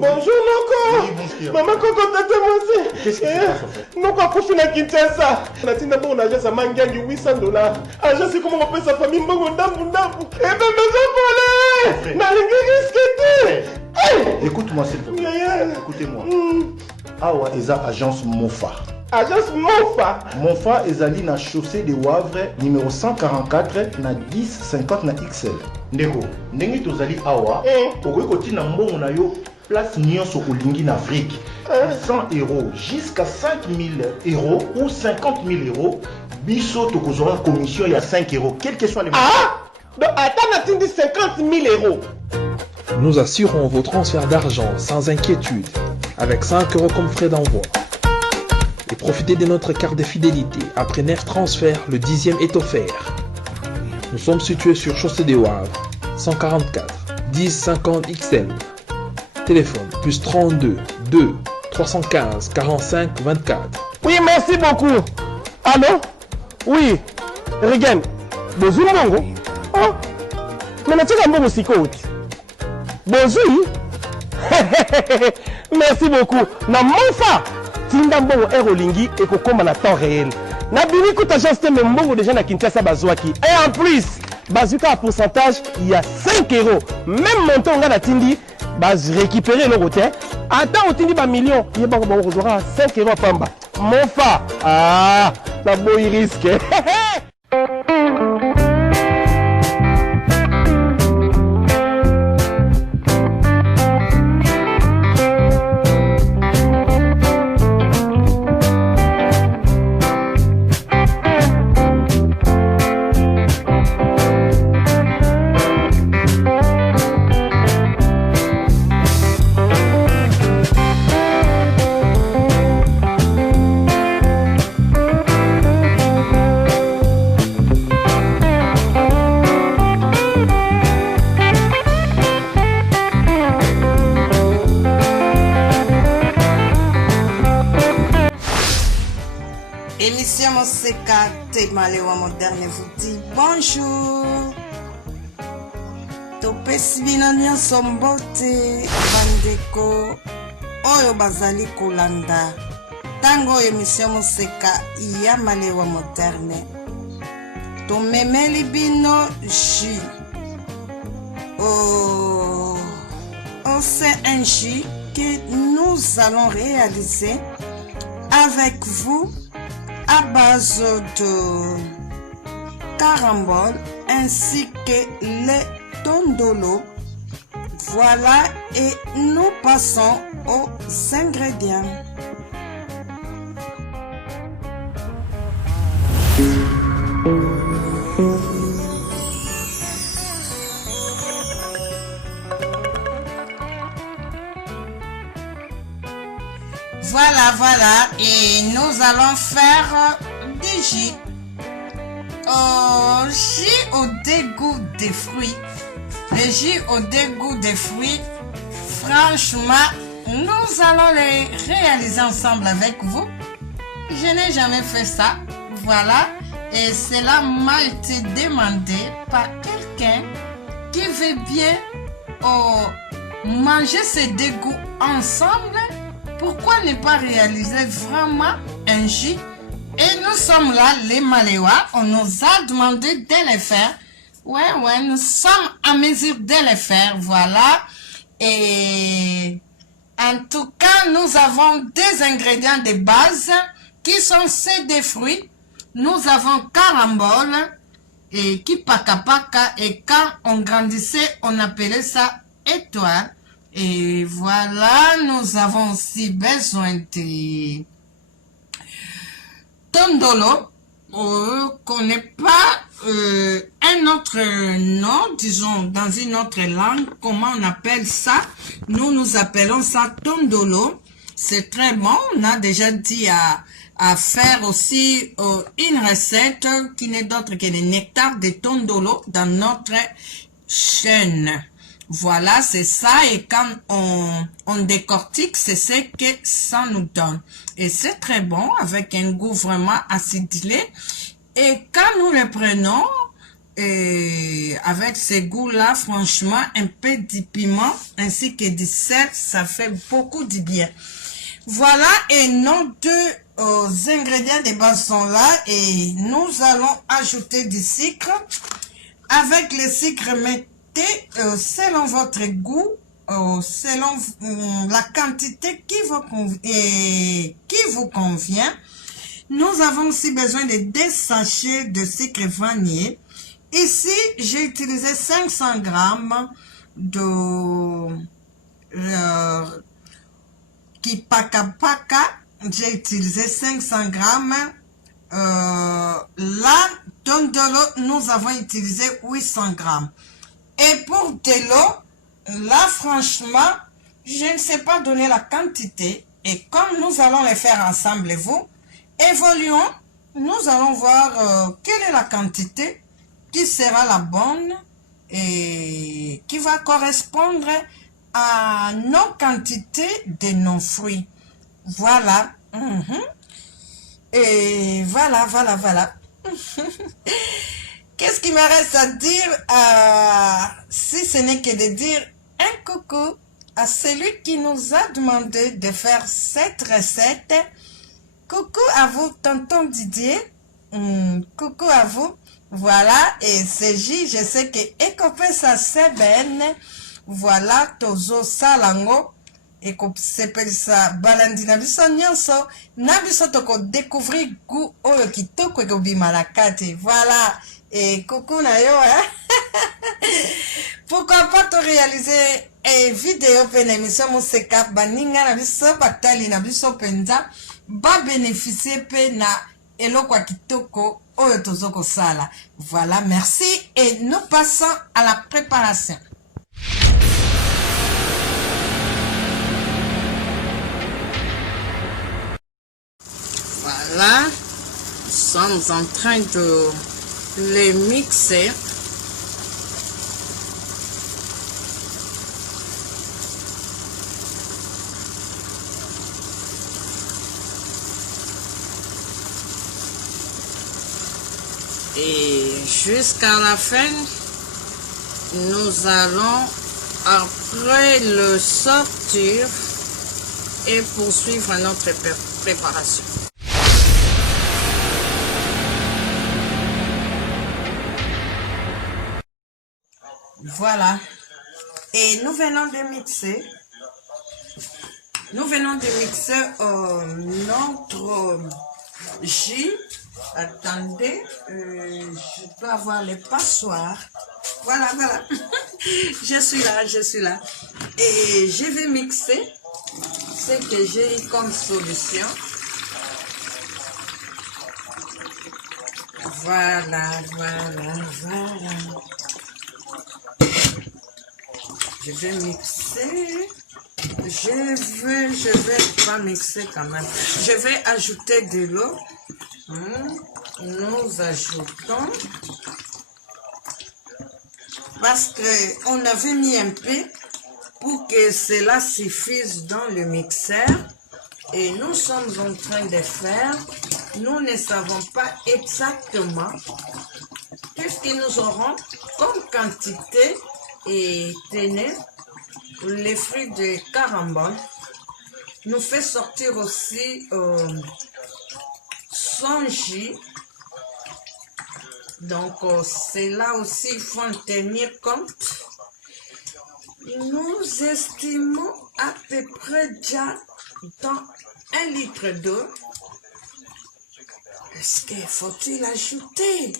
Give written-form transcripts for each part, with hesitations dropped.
Bonjour Noko. Oui, bonjour. Maman Koko tata moi. Qu'est-ce qui se passe en fait? Noko a couché na Kinshasa. Natina bon agence à Mangangi $800. Agence c'est comment on appelle sa famille Mbongo ndambu ndambu. Eh ben maison volée. Na lingi risqué. Écoute-moi s'il te plaît. Écoutez-moi. Awa eza agence Mofa. Agence Mofa. Mofa ezali na chaussée de Wavre numéro 144 na 1050 na XL. Ndeko, ndenge tozali awa, okoki kotina mbongo na yo place nyonso olingi na Afrique. 100 € jusqu'à 5000 € ou 50 000 €. Biso tokozora commission ya 5 €, quel que soit les montants. Ah! Donc attends, atteindre 50 000 €. Nous assurons vos transferts d'argent sans inquiétude, avec 5 € comme frais d'envoi. Et profitez de notre carte de fidélité. Après 9 transferts, le 10e est offert. Nous sommes situés sur Chaussée des Wavres, 144 1050 XL. Téléphone plus 32 2 315 45 24. Oui, merci beaucoup. Allô? Oui. Regan. Bonjour, Mongo. Oh. Mais tu as un bon psychote. Bonjour. Merci beaucoup. Na Mofa. Tinda mbongo Aerolingi et kokoma na temps réel. Na bini kuta agence te mbongo déjà na Kinshasa bazwaki. Et en plus, bazuka à pourcentage, il y a 5 €. Même montant on a tindi, baz récupérer le côté. Attends, on tindi ba million, il y a ba 5 € pamba. Mofa. Ah, na boy risque. Émission Moseka Temalewa Moderne vous dit bonjour. Topesi bino nyonso mbote bandeko oyo bazali kolanda tango émission Moseka ya Malewa Moderne. Tomemeli bino jus. Oh, c'est un jus que nous allons réaliser avec vous à base de carambole ainsi que les tondolo. Voilà, et nous passons aux ingrédients. Voilà, et nous allons faire du jus. Jus au dégoût des fruits. Le jus au dégoût des fruits, franchement, nous allons les réaliser ensemble avec vous. Je n'ai jamais fait ça, voilà, et cela m'a été demandé par quelqu'un qui veut bien manger ces dégoûts ensemble. Pourquoi ne pas réaliser vraiment un jus? Et nous sommes là, les Maléwa, on nous a demandé de les faire. Ouais, nous sommes en mesure de les faire, voilà. Et en tout cas, nous avons des ingrédients de base qui sont ces des fruits. Nous avons carambole et qui paka, et quand on grandissait, on appelait ça étoile. Et voilà, nous avons aussi besoin de tondolo. On ne connaît pas un autre nom, disons, dans une autre langue, comment on appelle ça. Nous appelons ça tondolo. C'est très bon. On a déjà dit à faire aussi une recette qui n'est d'autre que le nectar de tondolo dans notre chaîne. Voilà, c'est ça, et quand on décortique, c'est ce que ça nous donne. Et c'est très bon, avec un goût vraiment acidulé. Et quand nous le prenons, Et avec ces goûts-là, franchement, un peu du piment ainsi que du sel, ça fait beaucoup du bien. Voilà, et nos deux ingrédients de base sont là et nous allons ajouter du sucre. Avec le sucre, mettez selon votre goût, selon la quantité qui vous convient. Nous avons aussi besoin de 2 sachets de sucre vanillé. Ici, j'ai utilisé 500 grammes de Kipaka Paka. J'ai utilisé 500 grammes. Là, dans de l'eau, nous avons utilisé 800 grammes. Et pour de l'eau, là, franchement, je ne sais pas donner la quantité. Et comme nous allons les faire ensemble, vous, évoluons, nous allons voir quelle est la quantité qui sera la bonne et qui va correspondre à nos quantités de nos fruits. Voilà. Et voilà. Qu'est-ce qu'il me reste à dire si ce n'est que de dire un coucou à celui qui nous a demandé de faire cette recette. Coucou à vous, tonton Didier. Coucou à vous. Voilà, et c'est J, je sais que écopé ça c'est ben. Voilà, tozo salango. Et que c'est ça balandi na biso nyonso na biso toko découvrir goût oyo kitoko ko bimalakati. Voilà, et coucou na yo hein. Pourquoi pas te réaliser une vidéo pour l'émission Moseka baninga na biso batali na biso penza ba bénéficier pe na eloko kitoko oyo tozoko sala. Voilà, merci et nous passons à la préparation. Voilà, nous sommes en train de les mixer. Et jusqu'à la fin, nous allons après le sortir et poursuivre notre préparation. Voilà, et nous venons de mixer. Notre jus. Attendez, je peux avoir les passoires. Voilà. je suis là. Et je vais mixer ce que j'ai eu comme solution. Voilà. Je vais mixer. Je vais pas mixer quand même. Je vais ajouter de l'eau. Nous ajoutons parce que on avait mis un peu pour que cela suffise dans le mixeur et nous sommes en train de faire. Nous ne savons pas exactement qu'est-ce que nous aurons comme quantité et tenez, les fruits de caramboles nous fait sortir aussi son jus. Donc c'est là aussi il faut en tenir compte. Nous estimons à peu près déjà dans 1 litre d'eau. Est-ce qu'il faut-il ajouter?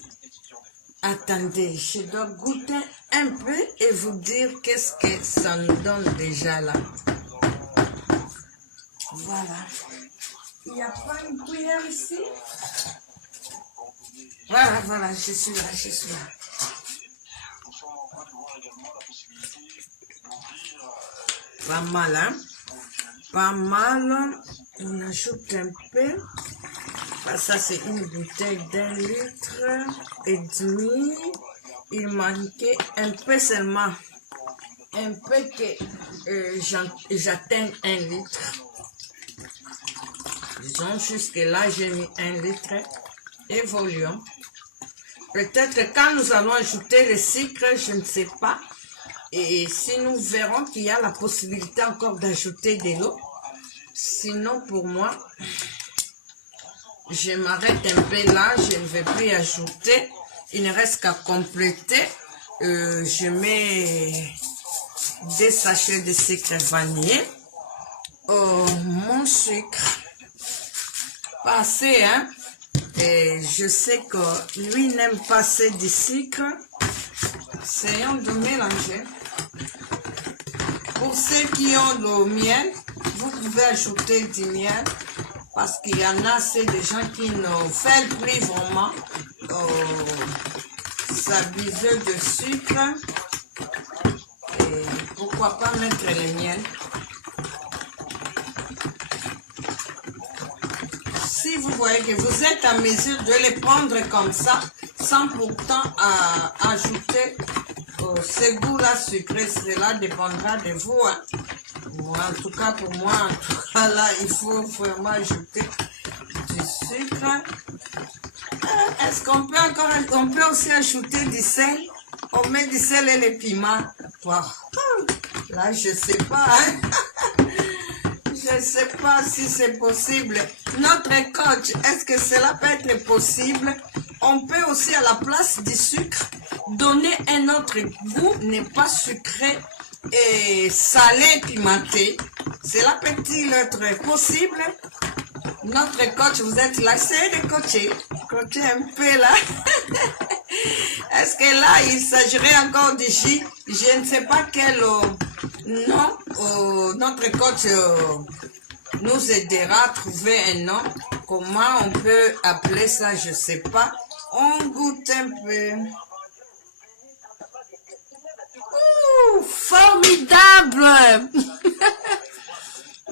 Attendez, je dois goûter un peu et vous dire qu'est-ce que ça nous donne déjà là. Voilà. Il n'y a pas une cuillère ici? Voilà, je suis là. Pas mal, hein? Pas mal. On ajoute un peu. Ça, c'est une bouteille d'1,5 litre. Il manquait un peu seulement. Un peu que j'atteigne 1 litre. Disons, jusque là, j'ai mis 1 litre. Évoluons. Peut-être quand nous allons ajouter le sucre, je ne sais pas. Et si nous verrons qu'il y a la possibilité encore d'ajouter de l'eau. Sinon, pour moi, je m'arrête un peu là. Je ne vais plus ajouter. Il ne reste qu'à compléter. Je mets 2 sachets de sucre vanillé. Mon sucre. Pas assez, hein. Et je sais que lui n'aime pas assez de sucre. Essayons de mélanger. Pour ceux qui ont le miel, vous pouvez ajouter du miel. Parce qu'il y en a, c'est des gens qui ne veulent plus vraiment s'abuser de sucre. Et pourquoi pas mettre le miel. Si vous voyez que vous êtes en mesure de les prendre comme ça, sans pourtant ajouter ce goût-là sucré, cela dépendra de vous. Hein. Moi, en tout cas, pour moi, en tout cas, là, il faut vraiment ajouter du sucre. Est-ce qu'on peut on peut aussi ajouter du sel? On met du sel et le piment. Wow. Là, je sais pas. Hein? Je ne sais pas si c'est possible. Notre coach, est-ce que cela peut être possible? On peut aussi, à la place du sucre, donner un autre goût, n'est pas sucré et salé, pimenté. Cela peut-il être possible? Notre coach, vous êtes là, essayez de coacher. Coacher un peu là. Est-ce que là, il s'agirait encore de jus? Je ne sais pas quel nom notre coach nous aidera à trouver un nom. Comment on peut appeler ça? Je ne sais pas. On goûte un peu. Ouh, formidable!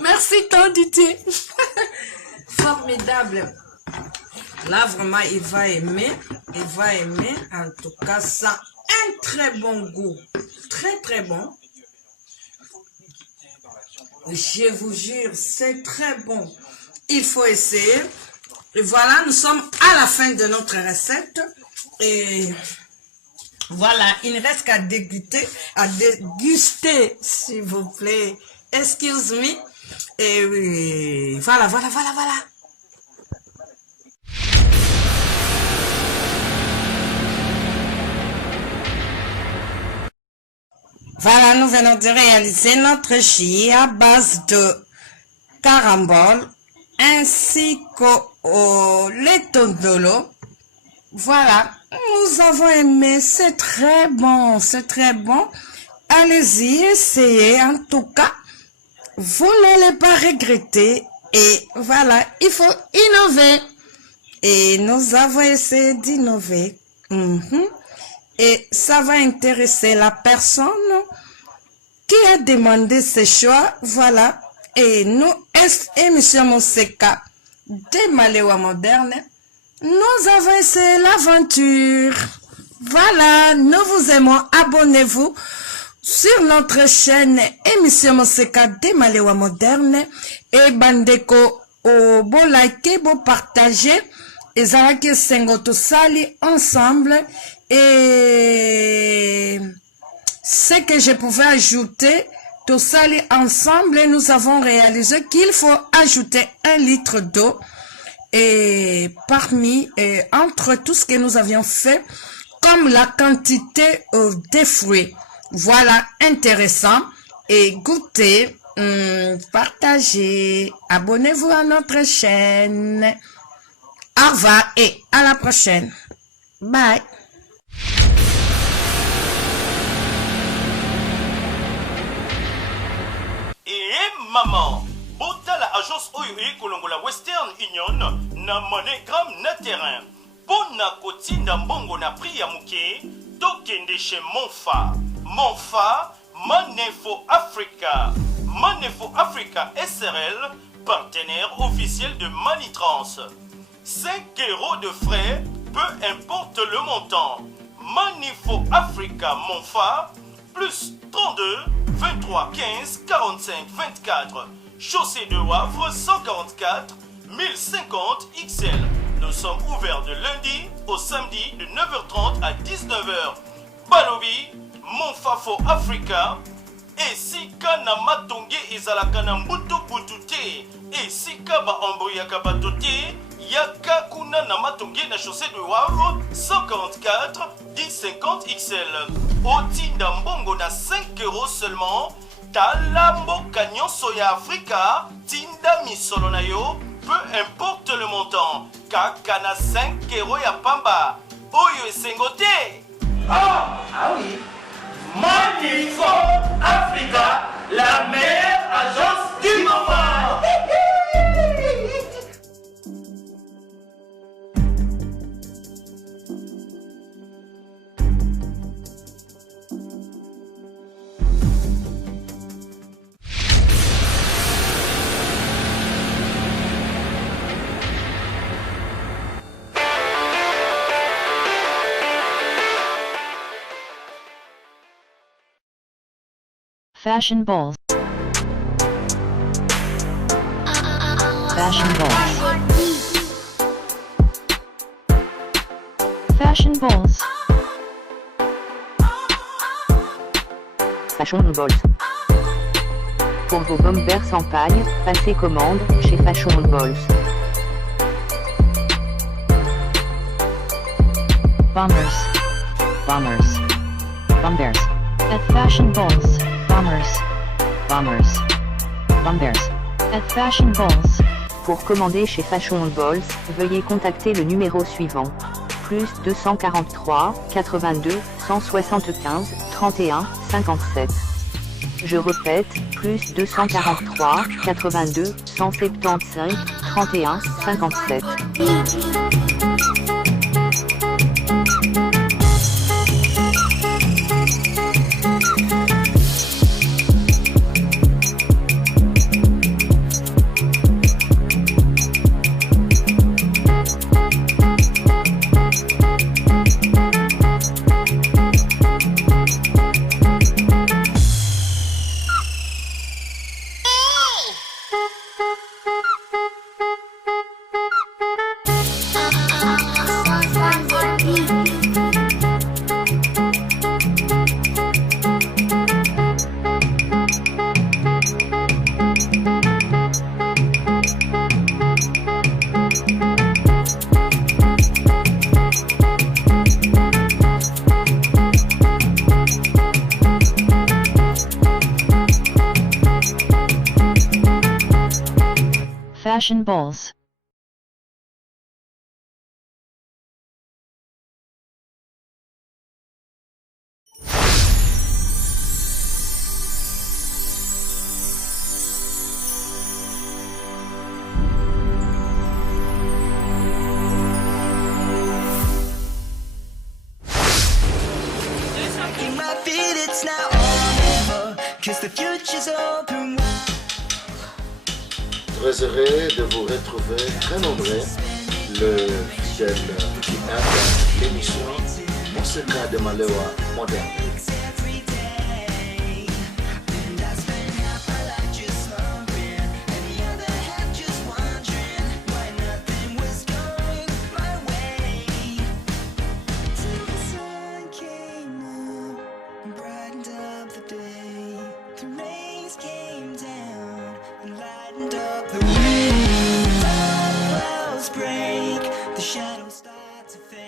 Merci, Tandité. Formidable. Là, vraiment, il va aimer. Il va aimer. En tout cas, ça a un très bon goût. Très, très bon. Je vous jure, c'est très bon. Il faut essayer. Et voilà, nous sommes à la fin de notre recette. Et voilà, il ne reste qu'à déguster, s'il vous plaît. Excuse me. Et oui, voilà. Voilà, nous venons de réaliser notre jus à base de carambole ainsi qu'au lait de l'eau. Voilà, nous avons aimé, c'est très bon, c'est très bon. Allez-y, essayez, en tout cas, vous n'allez pas regretter. Et voilà, il faut innover. Et nous avons essayé d'innover. Et ça va intéresser la personne qui a demandé ce choix. Voilà. Et nous, émission Moseka de Malewa Moderne, nous avons essayé l'aventure. Voilà. Nous vous aimons. Abonnez-vous sur notre chaîne émission Moseka de Malewa Moderne. Et bandeko, beau liker, beau partager. Et Zaraki Sengoto Sali ensemble. Et ce que je pouvais ajouter, tout ça ensemble, nous avons réalisé qu'il faut ajouter 1 litre d'eau. Et entre tout ce que nous avions fait, comme la quantité des fruits. Voilà, intéressant. Et goûtez, partagez, abonnez-vous à notre chaîne. Au revoir et à la prochaine. Bye. Maman, bota la agence Oyo Kolongola Western Union na monogram na terrain. Pona kotinda mbongo na prix ya muke, tokende chez Monfa. Monfa, Manefo Africa. Manefo Africa SRL, partenaire officiel de Manitrans. 5 € de frais, peu importe le montant. Manefo Africa Monfa, plus 32 23 15 45 24. Chaussée de Wavre 144 1050 XL. Nous sommes ouverts de lundi au samedi de 9h30 à 19h. Balobi, Monfafo Africa, esika na matonge ezalaka na mbutu butu te, esika ba embrouillaka bato te, yaka kuna na matonge na chaussée de Wavre 144 1050 XL. Otinda mbongo na 5 € seulement. Tala mboka nyonso ya Afrika, tinda misolo na yo, peu importe le montant, kaka na 5 € ya pamba. Oyo esengo te. Ah oui. Magnifique Africa, la meilleure agence du moment. Fashion balls. Fashion balls. Fashion balls. Fashion balls. Pour vos bombers sans paille, passez commande chez Fashion balls. Bombers. Bombers. Bombers. At Fashion balls. Bombers. Bombers. Bombers. At Fashion balls. Pour commander chez Fashion balls, veuillez contacter le numéro suivant. Plus 243 82 175 31 57. Je répète, plus 243 82 175 31 57. Fashion balls. Très heureux de vous retrouver très nombreux. Le fidèle qui aime l'émission Monseka de Malewa moderne. The clouds break, the shadows start to fade.